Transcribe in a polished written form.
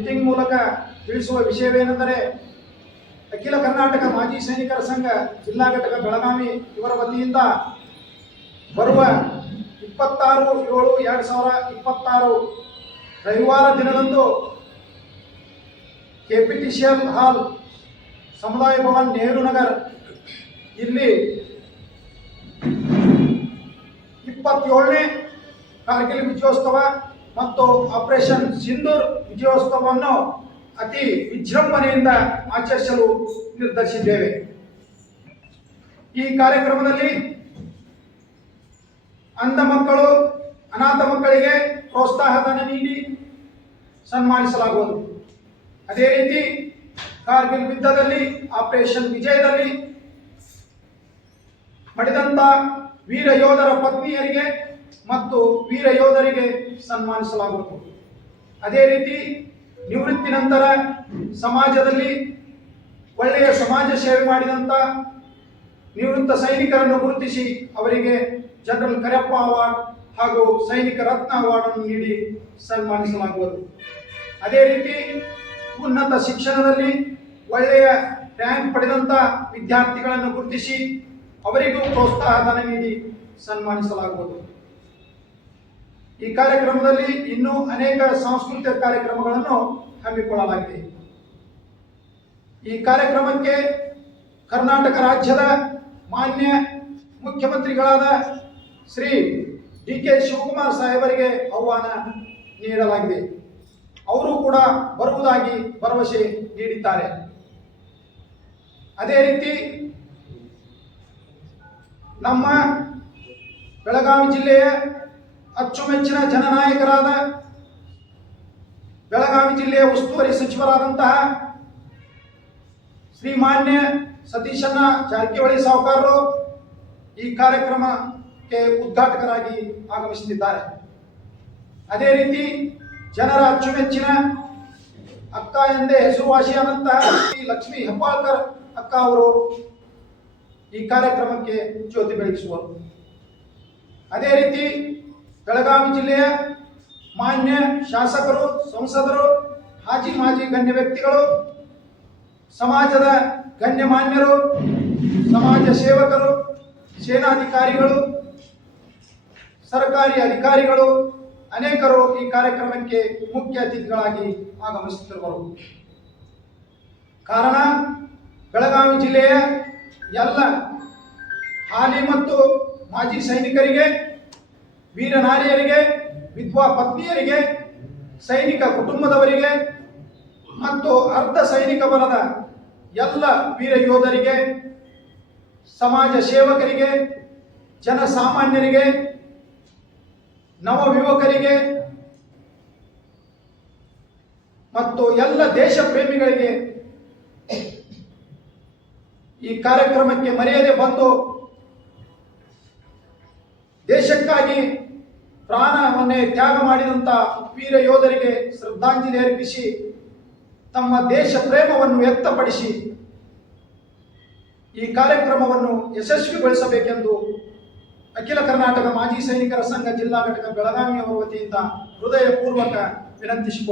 Meeting ಮೂಲಕ ತಿಳಿಸುವ ವಿಷಯವೇನೆಂದರೆ ಅಖಿಲ ಕರ್ನಾಟಕ ಮಾಜಿ ಸೈನಿಕರ ಸಂಘ ಜಿಲ್ಲಾ ಘಟಕ ಬೆಳಗಾವಿ ಇವರ ವತಿಯಿಂದ ಬರುವ 26/7/2026 ರವಿವಾರ ದಿನದಂದು ಕೆಪಿಟಿಸಿಎಲ್ ಹಾಲ್ ಸಮುದಾಯ ಭವನ್ ನೆಹರು ನಗರ್ ಇಲ್ಲಿ 27ನೇ ಕಾರ್ಗಿಲ್ ವಿಜಯೋತ್ಸವ ಮತ್ತು ಆಪರೇಷನ್ ಸಿಂಧೂರ್ ವಿಜಯೋತ್ಸವವನ್ನು ಅತಿ ವಿಜೃಂಭಣೆಯಿಂದ ಆಚರಿಸಲು ನಿರ್ಧರಿಸಿದ್ದೇವೆ. ಈ ಕಾರ್ಯಕ್ರಮದಲ್ಲಿ ಅಂಧ ಮಕ್ಕಳು, ಅನಾಥ ಮಕ್ಕಳಿಗೆ ಪ್ರೋತ್ಸಾಹಧನ ನೀಡಿ ಸನ್ಮಾನಿಸಲಾಗುವುದು. ಅದೇ ರೀತಿ ಕಾರ್ಗಿಲ್ ಯುದ್ಧದಲ್ಲಿ ಆಪರೇಷನ್ ವಿಜಯದಲ್ಲಿ ಮಡಿದಂತ ವೀರ ಯೋಧರ ಪತ್ನಿಯರಿಗೆ ಮತ್ತು ವೀರ ಯೋಧರಿಗೆ ಸನ್ಮಾನಿಸಲಾಗುವುದು. ಅದೇ ರೀತಿ ನಿವೃತ್ತಿ ನಂತರ ಸಮಾಜದಲ್ಲಿ ಒಳ್ಳೆಯ ಸಮಾಜ ಸೇವೆ ಮಾಡಿದಂಥ ನಿವೃತ್ತ ಸೈನಿಕರನ್ನು ಗುರುತಿಸಿ ಅವರಿಗೆ ಜನರಲ್ ಕರೆಪ್ಪ ಅವಾರ್ಡ್ ಹಾಗೂ ಸೈನಿಕ ರತ್ನ ಅವಾರ್ಡ್ ಅನ್ನು ನೀಡಿ ಸನ್ಮಾನಿಸಲಾಗುವುದು. ಅದೇ ರೀತಿ ಉನ್ನತ ಶಿಕ್ಷಣದಲ್ಲಿ ಒಳ್ಳೆಯ ರ್ಯಾಂಕ್ ಪಡೆದಂಥ ವಿದ್ಯಾರ್ಥಿಗಳನ್ನು ಗುರುತಿಸಿ ಅವರಿಗೂ ಪ್ರೋತ್ಸಾಹಧನ ನೀಡಿ ಸನ್ಮಾನಿಸಲಾಗುವುದು. ಈ ಕಾರ್ಯಕ್ರಮದಲ್ಲಿ ಇನ್ನೂ ಅನೇಕ ಸಾಂಸ್ಕೃತಿಕ ಕಾರ್ಯಕ್ರಮಗಳನ್ನು ಹಮ್ಮಿಕೊಳ್ಳಲಾಗಿದೆ. ಈ ಕಾರ್ಯಕ್ರಮಕ್ಕೆ ಕರ್ನಾಟಕ ರಾಜ್ಯದ ಮಾನ್ಯ ಮುಖ್ಯಮಂತ್ರಿಗಳಾದ ಶ್ರೀ ಡಿ.ಕೆ. ಶಿವಕುಮಾರ್ ಸಾಹೇಬರಿಗೆ ಆಹ್ವಾನ ನೀಡಲಾಗಿದೆ. ಅವರು ಕೂಡ ಬರುವುದಾಗಿ ಭರವಸೆ ನೀಡಿದ್ದಾರೆ. ಅದೇ ರೀತಿ ನಮ್ಮ ಬೆಳಗಾವಿ ಜಿಲ್ಲೆಯ ಅಚ್ಚುಮೆಚ್ಚಿನ ಜನನಾಯಕರಾದ ಬೆಳಗಾವಿ ಜಿಲ್ಲೆಯ ಉಸ್ತುವಾರಿ ಸಚಿವರಾದಂತಹ ಶ್ರೀಮಾನ್ಯ ಸತೀಶಣ್ಣ ಜಾರಕಿಹೊಳಿ ಸಾಹುಕಾರರು ಈ ಕಾರ್ಯಕ್ರಮಕ್ಕೆ ಉದ್ಘಾಟಕರಾಗಿ ಆಗಮಿಸುತ್ತಿದ್ದಾರೆ. ಅದೇ ರೀತಿ ಜನರ ಅಚ್ಚುಮೆಚ್ಚಿನ ಅಕ್ಕ ಎಂದೇ ಹೆಸರುವಾಸಿಯಾದಂತಹ ಶ್ರೀ ಲಕ್ಷ್ಮೀ ಹೆಬ್ಬಾಳ್ಕರ್ ಅಕ್ಕ ಅವರು ಈ ಕಾರ್ಯಕ್ರಮಕ್ಕೆ ಜ್ಯೋತಿ ಬೆಳಗಿಸುವರು. ಅದೇ ರೀತಿ ಬೆಳಗಾವಿ ಜಿಲ್ಲೆಯ ಮಾನ್ಯ ಶಾಸಕರು, ಸಂಸದರು, ಮಾಜಿ ಗಣ್ಯ ವ್ಯಕ್ತಿಗಳು, ಸಮಾಜದ ಗಣ್ಯಮಾನ್ಯರು, ಸಮಾಜ ಸೇವಕರು, ಸೇನಾಧಿಕಾರಿಗಳು, ಸರ್ಕಾರಿ ಅಧಿಕಾರಿಗಳು ಅನೇಕರು ಈ ಕಾರ್ಯಕ್ರಮಕ್ಕೆ ಮುಖ್ಯ ಅತಿಥಿಗಳಾಗಿ ಆಗಮಿಸುತ್ತಿರುವರು. ಕಾರಣ ಬೆಳಗಾವಿ ಜಿಲ್ಲೆಯ ಎಲ್ಲ ಹಾಲಿ ಮತ್ತು ಮಾಜಿ ಸೈನಿಕರಿಗೆ, ವೀರ ನಾರಿಯರಿಗೆ, ವಿಧವಾ ಪತ್ನಿಯರಿಗೆ, ಸೈನಿಕ ಕುಟುಂಬದವರಿಗೆ ಮತ್ತು ಅರ್ಧ ಸೈನಿಕ ಬಲದ ಎಲ್ಲ ವೀರ ಯೋಧರಿಗೆ, ಸಮಾಜ ಸೇವಕರಿಗೆ, ಜನಸಾಮಾನ್ಯರಿಗೆ, ನವಯುವಕರಿಗೆ ಮತ್ತು ಎಲ್ಲ ದೇಶ ಪ್ರೇಮಿಗಳಿಗೆ ಈ ಕಾರ್ಯಕ್ರಮಕ್ಕೆ ಮರೆಯದೆ ಬಂದು ದೇಶಕ್ಕಾಗಿ ಪ್ರಾಣವನ್ನೇ ತ್ಯಾಗ ಮಾಡಿದಂಥ ವೀರ ಯೋಧರಿಗೆ ಶ್ರದ್ಧಾಂಜಲಿ ಅರ್ಪಿಸಿ ತಮ್ಮ ದೇಶ ಪ್ರೇಮವನ್ನು ವ್ಯಕ್ತಪಡಿಸಿ ಈ ಕಾರ್ಯಕ್ರಮವನ್ನು ಯಶಸ್ವಿಗೊಳಿಸಬೇಕೆಂದು ಅಖಿಲ ಕರ್ನಾಟಕ ಮಾಜಿ ಸೈನಿಕರ ಸಂಘ ಜಿಲ್ಲಾ ಘಟಕ ಬೆಳಗಾವಿಯವರ ವತಿಯಿಂದ ಹೃದಯಪೂರ್ವಕ ವಿನಂತಿಸಿಕೊಳ್ಳುತ್ತೇನೆ.